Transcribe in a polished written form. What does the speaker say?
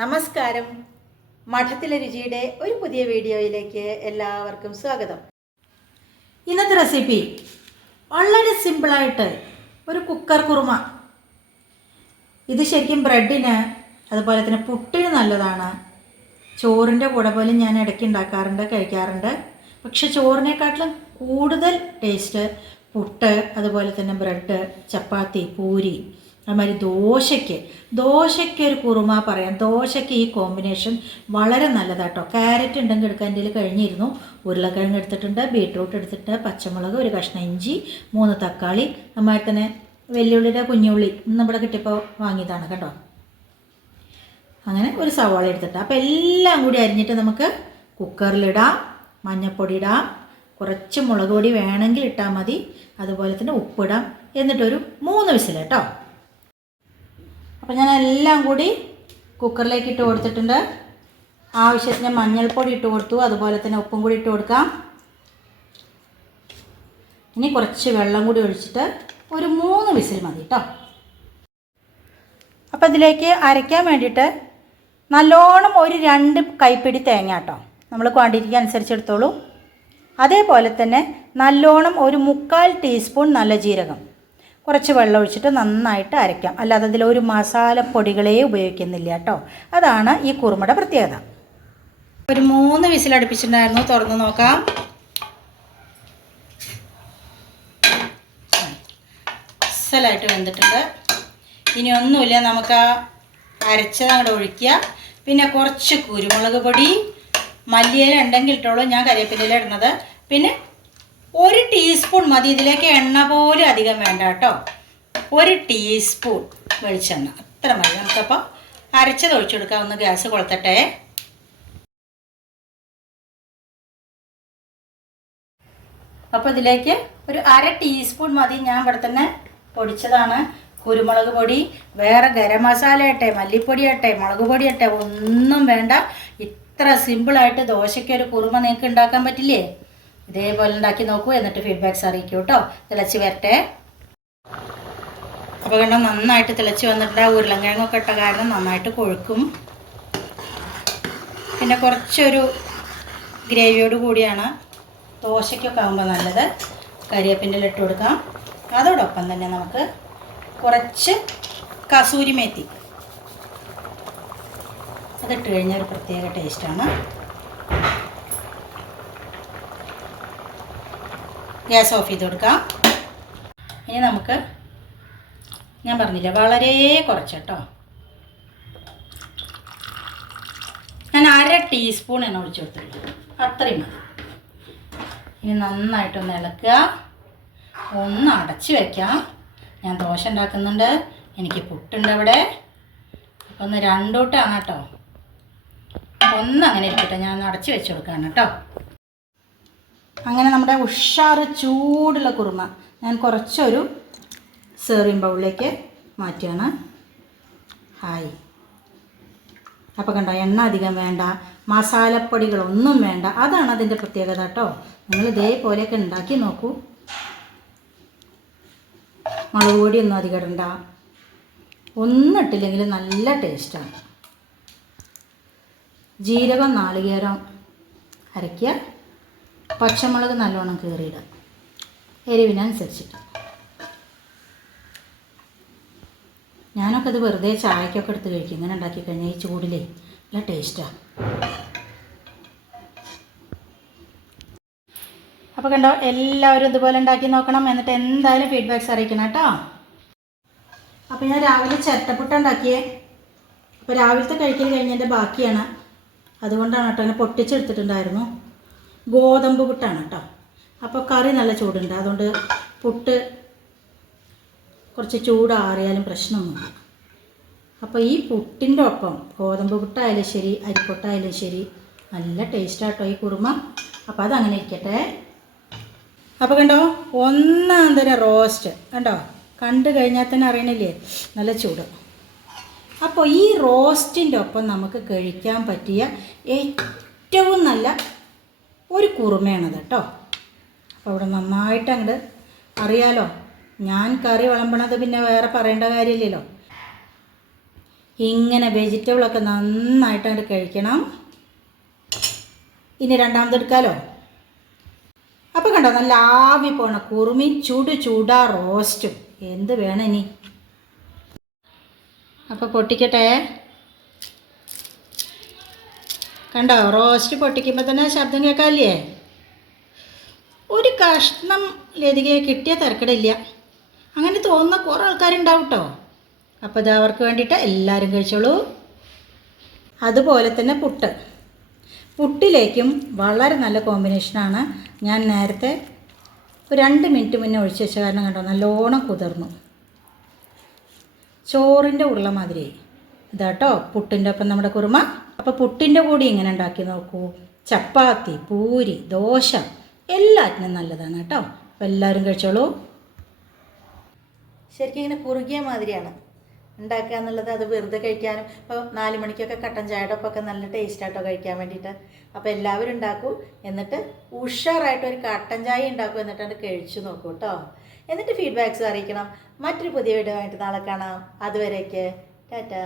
നമസ്കാരം. മഠത്തിലെ രുചിയുടെ ഒരു പുതിയ വീഡിയോയിലേക്ക് എല്ലാവർക്കും സ്വാഗതം. ഇന്നത്തെ റെസിപ്പി വളരെ സിമ്പിളായിട്ട് ഒരു കുക്കർ കുറുമ. ഇത് ശരിക്കും ബ്രെഡിന് അതുപോലെ തന്നെ പുട്ടിന് നല്ലതാണ്. ചോറിൻ്റെ കൂടെ പോലും ഞാൻ ഇടയ്ക്ക് ഉണ്ടാക്കാറുണ്ട്, കഴിക്കാറുണ്ട്. പക്ഷെ ചോറിനെക്കാട്ടിലും കൂടുതൽ ടേസ്റ്റ് പുട്ട്, അതുപോലെ തന്നെ ബ്രെഡ്, ചപ്പാത്തി, പൂരി, അതുമാതിരി ദോശയ്ക്ക് ഒരു കുറുമ പറയാം. ദോശയ്ക്ക് ഈ കോമ്പിനേഷൻ വളരെ നല്ലതാട്ടോ. ക്യാരറ്റ് ഉണ്ടെങ്കിൽ എടുക്കാൻ എൻ്റെ കഴിഞ്ഞിരുന്നു. ഉരുളക്കിഴങ്ങ് എടുത്തിട്ടുണ്ട്, ബീട്രൂട്ട് എടുത്തിട്ട്, പച്ചമുളക്, ഒരു കഷ്ണം ഇഞ്ചി, 3 തക്കാളി, അതുമാതിരി തന്നെ വെല്ലുള്ളിയുടെ കുഞ്ഞുള്ളി നമ്മുടെ കിട്ടിയപ്പോൾ വാങ്ങിയതാണ് കേട്ടോ. അങ്ങനെ ഒരു സവാള എടുത്തിട്ട് അപ്പോൾ എല്ലാം കൂടി അരിഞ്ഞിട്ട് നമുക്ക് കുക്കറിലിടാം. മഞ്ഞൾപ്പൊടി ഇടാം, കുറച്ച് മുളക് പൊടി വേണമെങ്കിൽ ഇട്ടാൽ മതി, അതുപോലെ തന്നെ ഉപ്പിടാം. എന്നിട്ടൊരു 3 വിസിൽ കേട്ടോ. അപ്പോൾ ഞാൻ എല്ലാം കൂടി കുക്കറിലേക്ക് ഇട്ട് കൊടുത്തിട്ടുണ്ട്. ആവശ്യത്തിന് മഞ്ഞൾപ്പൊടി ഇട്ട് കൊടുത്തു, അതുപോലെ തന്നെ ഉപ്പും കൂടി ഇട്ട് കൊടുക്കാം. ഇനി കുറച്ച് വെള്ളം കൂടി ഒഴിച്ചിട്ട് ഒരു 3 വിസിൽ മതി കേട്ടോ. അപ്പോൾ ഇതിലേക്ക് അരയ്ക്കാൻ വേണ്ടിയിട്ട് നല്ലോണം ഒരു 2 കൈപ്പിടി തേങ്ങ കേട്ടോ, നമ്മൾ ക്വാണ്ടിറ്റിക്ക് അനുസരിച്ച് എടുത്തോളൂ. അതേപോലെ തന്നെ നല്ലോണം ഒരു 1/4 ടീസ്പൂൺ നല്ല ജീരകം, കുറച്ച് വെള്ളം ഒഴിച്ചിട്ട് നന്നായിട്ട് അരയ്ക്കാം. അല്ലാതെ അതിലൊരു മസാലപ്പൊടികളെ ഉപയോഗിക്കുന്നില്ല കേട്ടോ. അതാണ് ഈ കുറുമയുടെ പ്രത്യേകത. ഒരു 3 വിസിൽ അടുപ്പിച്ചിട്ടുണ്ടായിരുന്നു, തുറന്ന് നോക്കാം. അസലായിട്ട് വെന്തിട്ടുണ്ട്. ഇനി ഒന്നുമില്ല, നമുക്ക് ആ അരച്ചത് അങ്ങോട്ട് ഒഴിക്കുക. പിന്നെ കുറച്ച് കുരുമുളക് പൊടി, മല്ലിയില ഉണ്ടെങ്കിൽ ഇട്ടോളൂ, ഞാൻ കരിവേപ്പില ഇടുന്നത്. പിന്നെ 1 ടീസ്പൂൺ മതി, ഇതിലേക്ക് എണ്ണ പോലും അധികം വേണ്ട കേട്ടോ. 1 ടീസ്പൂൺ വെളിച്ചെണ്ണ, അത്ര മതി. നമുക്കപ്പോൾ അരച്ചത് ഒഴിച്ചെടുക്കാം. ഒന്ന് ഗ്യാസ് കൊളുത്തട്ടെ. അപ്പോൾ ഇതിലേക്ക് ഒരു 1/2 ടീസ്പൂൺ മതി. ഞാൻ ഇവിടെ തന്നെ പൊടിച്ചതാണ് കുരുമുളക് പൊടി. വേറെ ഗരം മസാല ആട്ടെ, മല്ലിപ്പൊടി ആട്ടെ, മുളക് പൊടി ആട്ടെ, ഒന്നും വേണ്ട. ഇത്ര സിമ്പിളായിട്ട് ദോശയ്ക്കൊരു കുറുമ നിങ്ങൾക്ക് ഉണ്ടാക്കാൻ പറ്റില്ലേ? ഇതേപോലെ ഉണ്ടാക്കി നോക്കൂ, എന്നിട്ട് ഫീഡ്ബാക്ക്സ് അറിയിക്കൂ കേട്ടോ. തിളച്ച് വരട്ടെ. അപ്പോൾ കണ്ടോ, നന്നായിട്ട് തിളച്ച് വന്നിട്ട് ഉരുളക്കിഴങ്ങൊക്കെ ഇട്ട കാരണം നന്നായിട്ട് കൊഴുക്കും. പിന്നെ കുറച്ചൊരു ഗ്രേവിയോട് കൂടിയാണ് ദോശയ്ക്കൊക്കെ ആകുമ്പോൾ നല്ലത്. കരിവേപ്പിൻ്റെ ഇല ഇട്ട് കൊടുക്കാം. അതോടൊപ്പം തന്നെ നമുക്ക് കുറച്ച് കസൂരി മേത്തി, അതിട്ട് കഴിഞ്ഞാൽ ഒരു പ്രത്യേക ടേസ്റ്റാണ്. ഗ്യാസ് ഓഫ് ചെയ്ത് കൊടുക്കാം. ഇനി നമുക്ക്, ഞാൻ പറഞ്ഞില്ല, വളരെ കുറച്ച് കേട്ടോ, ഞാൻ 1/2 ടീസ്പൂൺ എണ്ണ ഒഴിച്ച് കൊടുത്തിട്ടുള്ളൂ, അത്രയും മതി. ഇനി നന്നായിട്ടൊന്ന് ഇളക്കുക, ഒന്ന് അടച്ച് വയ്ക്കാം. ഞാൻ ദോശ ഉണ്ടാക്കുന്നുണ്ട്, എനിക്ക് പുട്ടുണ്ട് അവിടെ. അപ്പോൾ ഒന്ന് 2 കൂട്ടാണ് കേട്ടോ. ഒന്ന് അങ്ങനെ ഇരിക്കട്ടെ, ഞാൻ ഒന്ന് അടച്ച് വെച്ച് കൊടുക്കുകയാണ് കേട്ടോ. അങ്ങനെ നമ്മുടെ ഉഷാറ് ചൂടുള്ള കുറുമ ഞാൻ കുറച്ചൊരു സെർവിങ് ബൗളിലേക്ക് മാറ്റുകയാണ്. ഹായ്. അപ്പോൾ കണ്ടോ, എണ്ണ അധികം വേണ്ട, മസാലപ്പൊടികളൊന്നും വേണ്ട. അതാണ് അതിൻ്റെ പ്രത്യേകത കേട്ടോ. നിങ്ങൾ ഇതേപോലെയൊക്കെ ഉണ്ടാക്കി നോക്കൂ. മുളക് പൊടിയൊന്നും അധികം ഇടണ്ട, ഒന്നും ഇട്ടില്ലെങ്കിൽ നല്ല ടേസ്റ്റാണ്. ജീരകം, നാളികേരം അരയ്ക്കുക, പച്ചമുളക് നല്ലോണം കീറിയിടുക, എരിവിനനുസരിച്ചിട്ട്. ഞാനൊക്കെ ഇത് വെറുതെ ചായക്കൊക്കെ എടുത്ത് കഴിക്കും. ഇങ്ങനെ ഉണ്ടാക്കി കഴിഞ്ഞാൽ ഈ ചൂടിലേ നല്ല ടേസ്റ്റാണ്. അപ്പോൾ കണ്ടോ, എല്ലാവരും ഇതുപോലെ ഉണ്ടാക്കി നോക്കണം. എന്നിട്ട് എന്തായാലും ഫീഡ്ബാക്ക്സ് അറിയിക്കണം കേട്ടോ. അപ്പോൾ ഞാൻ രാവിലെ ചിരട്ടപ്പുട്ട് ഉണ്ടാക്കിയേ. അപ്പോൾ രാവിലത്തെ കഴിക്കൽ കഴിഞ്ഞതിൻ്റെ ബാക്കിയാണ്, അതുകൊണ്ടാണ് കേട്ടോ. അങ്ങനെ പൊട്ടിച്ചെടുത്തിട്ടുണ്ടായിരുന്നു. ഗോതമ്പ് പുട്ടാണ് കേട്ടോ. അപ്പോൾ കറി നല്ല ചൂടുണ്ട്, അതുകൊണ്ട് പുട്ട് കുറച്ച് ചൂടാറിയാലും പ്രശ്നമൊന്നുമില്ല. അപ്പോൾ ഈ പുട്ടിൻ്റെ ഒപ്പം ഗോതമ്പ് പുട്ടായാലും ശരി, അരിപ്പൊട്ടായാലും ശരി, നല്ല ടേസ്റ്റാട്ടോ ഈ കുറുമ. അപ്പോൾ അതങ്ങനെ ഇരിക്കട്ടെ. അപ്പോൾ കണ്ടോ, ഒന്നാം തരം റോസ്റ്റ് കണ്ടോ, കണ്ടു കഴിഞ്ഞാൽ തന്നെ അറിയണില്ലേ, നല്ല ചൂട്. അപ്പോൾ ഈ റോസ്റ്റിൻ്റെ ഒപ്പം നമുക്ക് കഴിക്കാൻ പറ്റിയ ഏറ്റവും നല്ല ഒരു കുറുമയാണത് കേട്ടോ. അപ്പോൾ ഇവിടെ നന്നായിട്ട് അങ്ങോട്ട് അറിയാലോ, ഞാൻ കറി വിളമ്പണത് പിന്നെ വേറെ പറയേണ്ട കാര്യമില്ലല്ലോ. ഇങ്ങനെ വെജിറ്റബിളൊക്കെ നന്നായിട്ട് കഴിക്കണം. ഇനി രണ്ടാമതെടുക്കാമല്ലോ. അപ്പോൾ കണ്ടോ, നല്ല ആവി പോണ കുറുമി ചൂടാ റോസ്റ്റും. എന്ത് വേണം ഇനി? അപ്പോൾ പൊട്ടിക്കട്ടെ. കണ്ടോ, റോസ്റ്റ് പൊട്ടിക്കുമ്പോൾ തന്നെ ശബ്ദം കേൾക്കാമല്ലേ? ഒരു കഷ്ണം ലതികയെ കിട്ടിയ തിരക്കടില്ല. അങ്ങനെ തോന്നുന്ന കുറേ ആൾക്കാരുണ്ടാവും കേട്ടോ. അപ്പോൾ ഇത് അവർക്ക് വേണ്ടിയിട്ട് എല്ലാവരും കഴിച്ചോളൂ. അതുപോലെ തന്നെ പുട്ടിലേക്കും വളരെ നല്ല കോമ്പിനേഷനാണ്. ഞാൻ നേരത്തെ ഒരു 2 മിനിറ്റ് മുന്നേ ഒഴിച്ച് വെച്ച കാരണം കണ്ടോ നല്ലോണം കുതിർന്നു. ചോറിൻ്റെ ഉരുള മാതിരി ഇതാട്ടോ പുട്ടിൻ്റെ ഒപ്പം നമ്മുടെ കുറുമ. അപ്പോൾ പുട്ടിൻ്റെ കൂടി ഇങ്ങനെ ഉണ്ടാക്കി നോക്കൂ. ചപ്പാത്തി, പൂരി, ദോശ എല്ലാറ്റിനും നല്ലതാണ് കേട്ടോ. അപ്പോൾ എല്ലാവരും കഴിച്ചോളൂ. ശരിക്കും ഇങ്ങനെ കുറുകിയ മാതിരിയാണ് ഉണ്ടാക്കുക എന്നുള്ളത്. അത് വെറുതെ കഴിക്കാനും ഇപ്പോൾ 4 മണിക്കൊക്കെ കട്ടൻ ചായയുടെ ഒപ്പമൊക്കെ നല്ല ടേസ്റ്റായിട്ടോ കഴിക്കാൻ വേണ്ടിയിട്ട്. അപ്പോൾ എല്ലാവരും ഉണ്ടാക്കൂ. എന്നിട്ട് ഉഷാറായിട്ടൊരു കട്ടൻ ചായ ഉണ്ടാക്കും. എന്നിട്ട് അത് കഴിച്ചു നോക്കൂ കേട്ടോ. എന്നിട്ട് ഫീഡ്ബാക്ക്സ് അറിയിക്കണം. മറ്റൊരു പുതിയ വീഡിയോ ആയിട്ട് നാളെ കാണാം. അതുവരേക്ക് ടാറ്റാ.